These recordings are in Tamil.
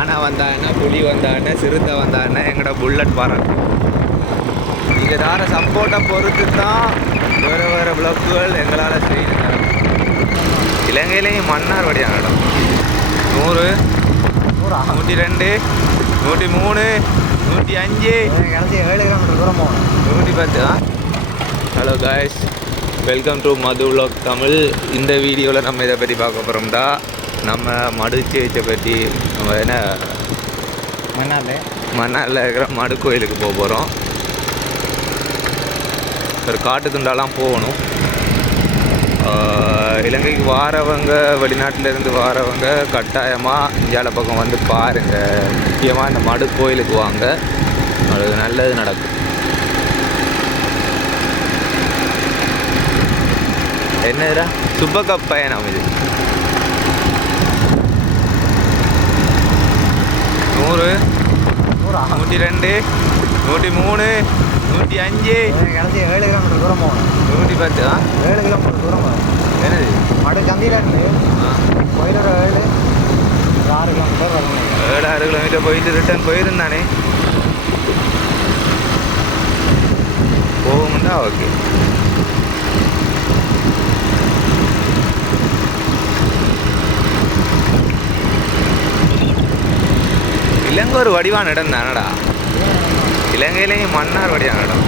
யானை வந்தாங்கன்னா, புலி வந்தாங்கன்னா, சிறுத்தை வந்தாங்கன்னா எங்களோட புல்லட் பறக்கும். நீங்கள் தார சப்போர்ட்டை பொறுத்து தான் வேறு வேறு பிளாக்குகள் எங்களால் செய்யுங்க. இலங்கையிலேயும் மன்னார் வடியான இடம் 100, 102, 103, 105, 7 கிலோமீட்டர் தூரம் போகணும். 110. Hello guys, welcome to Madhu vlog Tamil. இந்த வீடியோவில் நம்ம இதை பற்றி பார்க்க போகிறோம்டா, நம்ம மடுச்சேச்சை பற்றி. நம்ம என்ன மன்னாரில் இருக்கிற மடு கோயிலுக்கு போக போகிறோம். ஒரு காட்டு துண்டாலாம் போகணும். இலங்கைக்கு வாரவங்க, வெளிநாட்டிலேருந்து வாரவங்க கட்டாயமாக இந்தியாவில் பக்கம் வந்து பாருங்கள். முக்கியமாக இந்த மடு கோயிலுக்கு வாங்க, அது நல்லது நடக்கும். என்னடா சுப்பக்கப் பயணம் இது. 100, 102, 103, 105, 7 கிலோமீட்டர் தூரம் போகணும். 110. 7 கிலோமீட்டர் தூரம் போகணும். என்னது மடு சந்தியிலேருந்து கோயில் ஒரு 6 கிலோமீட்டர் வரணும். 7-6 கிலோமீட்டர் போயிட்டு ரிட்டர்ன் போயிருந்தானே. போகும்னா ஓகே. இலங்கை ஒரு வடிவான இடம் தானடா. இலங்கையிலேயும் மன்னார் வடிவான இடம்.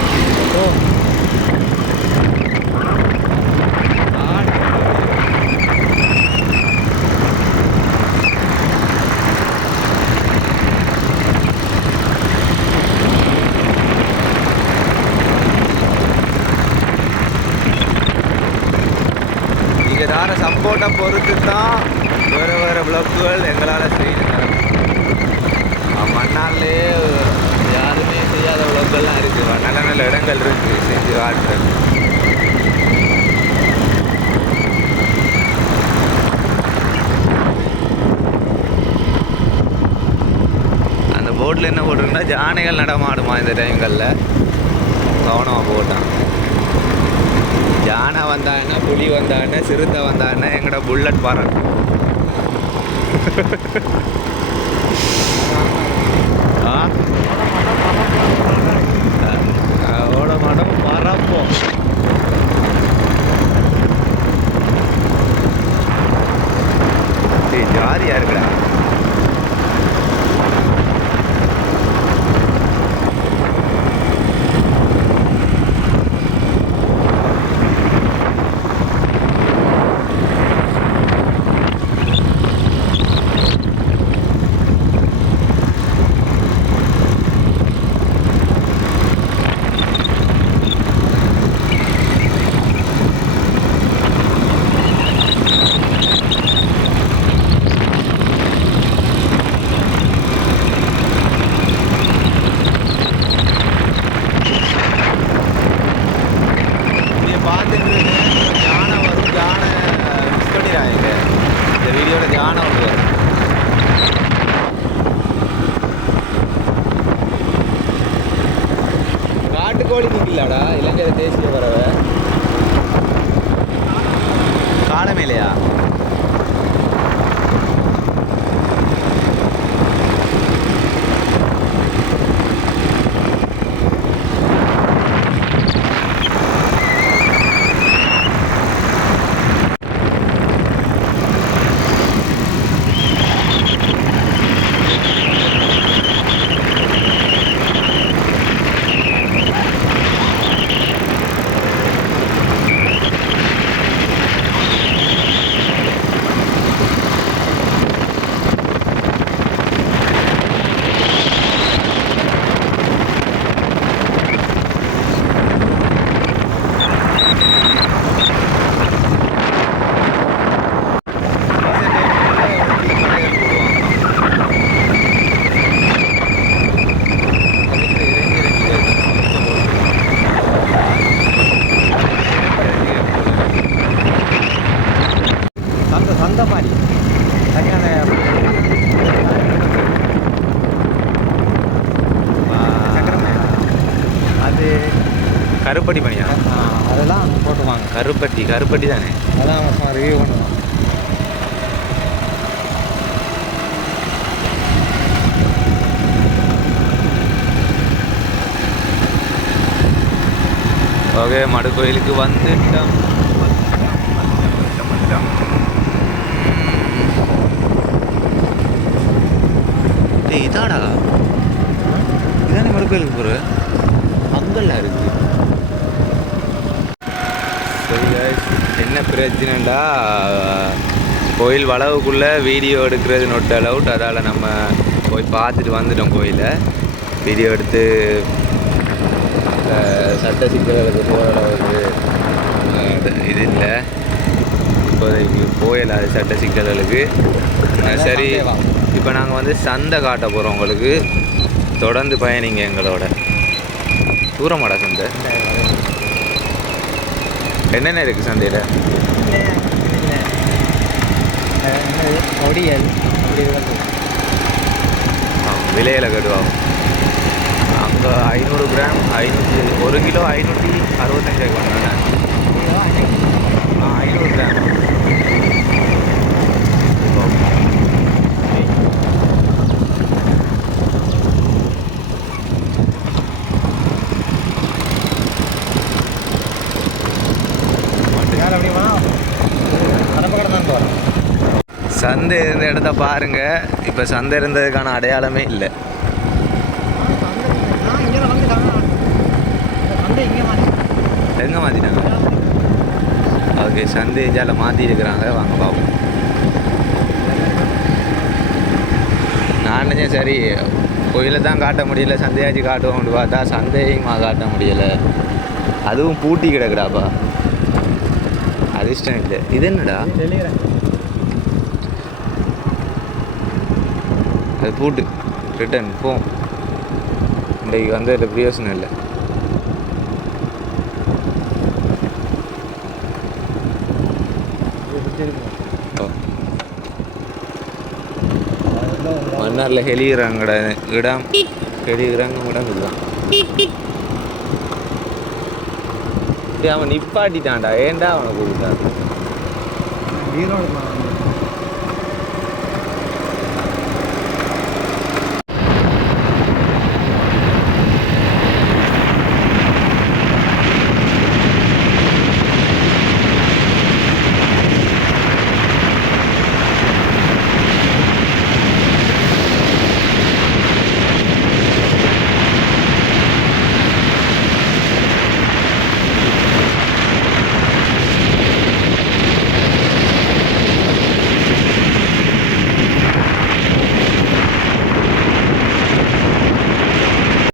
நீங்கள் தார சப்போர்ட்டை பொறுத்து தான் வேறு வேறு பிளாக்குகள் எங்களால் செய்யுங்க. மண்ணாலே யாருமே செய்யாத உலகங்கள்லாம் இருக்குது. நல்ல நல்ல இடங்கள் இருக்குது செஞ்சு காட்டுறது. அந்த போட்டில் என்ன போட்டிருக்குன்னா, யானைகள் நடமாடுமா இந்த டைம்களில், கவனமாக போட்டான். யானை வந்தாங்கன்னா, புலி வந்தாங்கன்னா, சிறுத்தை வந்தாங்கன்னா எங்களோட புல்லட் பறக்கும். ஓட மாட்டோம், பறப்போம். ஜாலியாக இருக்குடா. யானை வரும், யானை மிஸ் பண்ணிடுறாங்க. இந்த வீடியோவில் யானை வருது. காட்டுக்கோழி நிற்கலாடா இலங்கையில் தேசிய பறவை. காணமேலையா? சந்தை மாதிரி சரியான அது கருப்பட்டி பணியா? அதெல்லாம் போட்டுவாங்க. கருப்பட்டி தானே, அதான் ரிவ்யூ பண்ணுவாங்க. ஓகே மடு கோயிலுக்கு வந்துட்டோம். ஏய் இதாடா, இதானே மடு கோயிலுக்கு போகிற அங்கெல்லாம் இருக்கு. சரி guys, என்ன பிரச்சனைடா, கோயில் வளவுக்குள்ளே வீடியோ எடுக்கிறது நொட் அலவுட். அதால் நம்ம போய் பார்த்துட்டு வந்துட்டோம் கோயிலை. வீடியோ எடுத்து சட்ட சிக்கல்களுக்கு போகிற அளவுக்கு இது இல்லை, இப்போதைக்கு போயிடலாம் சட்ட சிக்கல்களுக்கு. சரி, இப்போ நாங்கள் வந்து சந்தை காட்ட போகிறோம் உங்களுக்கு. தொடர்ந்து பயணிங்க எங்களோட. தூரமாடா சந்தை? என்னென்ன இருக்குது சந்தையில்? விலையில் கடுவாகும். அங்கே 500 கிராம் 1 கிலோ 565 பண்ணேன். 500 கிராம். சந்தை இருந்த இடத்த பாருங்க. இப்போ சந்தை இருந்ததுக்கான அடையாளமே இல்லை. எங்கே மாற்றிட்டாங்க? ஓகே, சந்தை ஜால மாற்றி இருக்கிறாங்க. வாங்க பார்ப்போம். நான் நினச்சேன் சரி கோயிலை தான் காட்ட முடியல, சந்தையாச்சும் காட்டுவோம்னு பார்த்தா சந்தையும் காட்ட முடியலை. அதுவும் பூட்டி கிடக்குறாப்பா. அதிர்ஷ்டம் இல்லை. இது என்னடா? அது பூட்டு. ரிட்டன் போம். இன்றைக்கு வந்து அதில் பிரயோசனம் இல்லை. மன்னாரில் ஹெலிகிறாங்கடா இடம். ஹெலிகிறாங்க இடம் இதுதான். அவன் நிப்பாட்டிட்டான்டா. ஏன்டா அவனை கூப்பிட்டான்?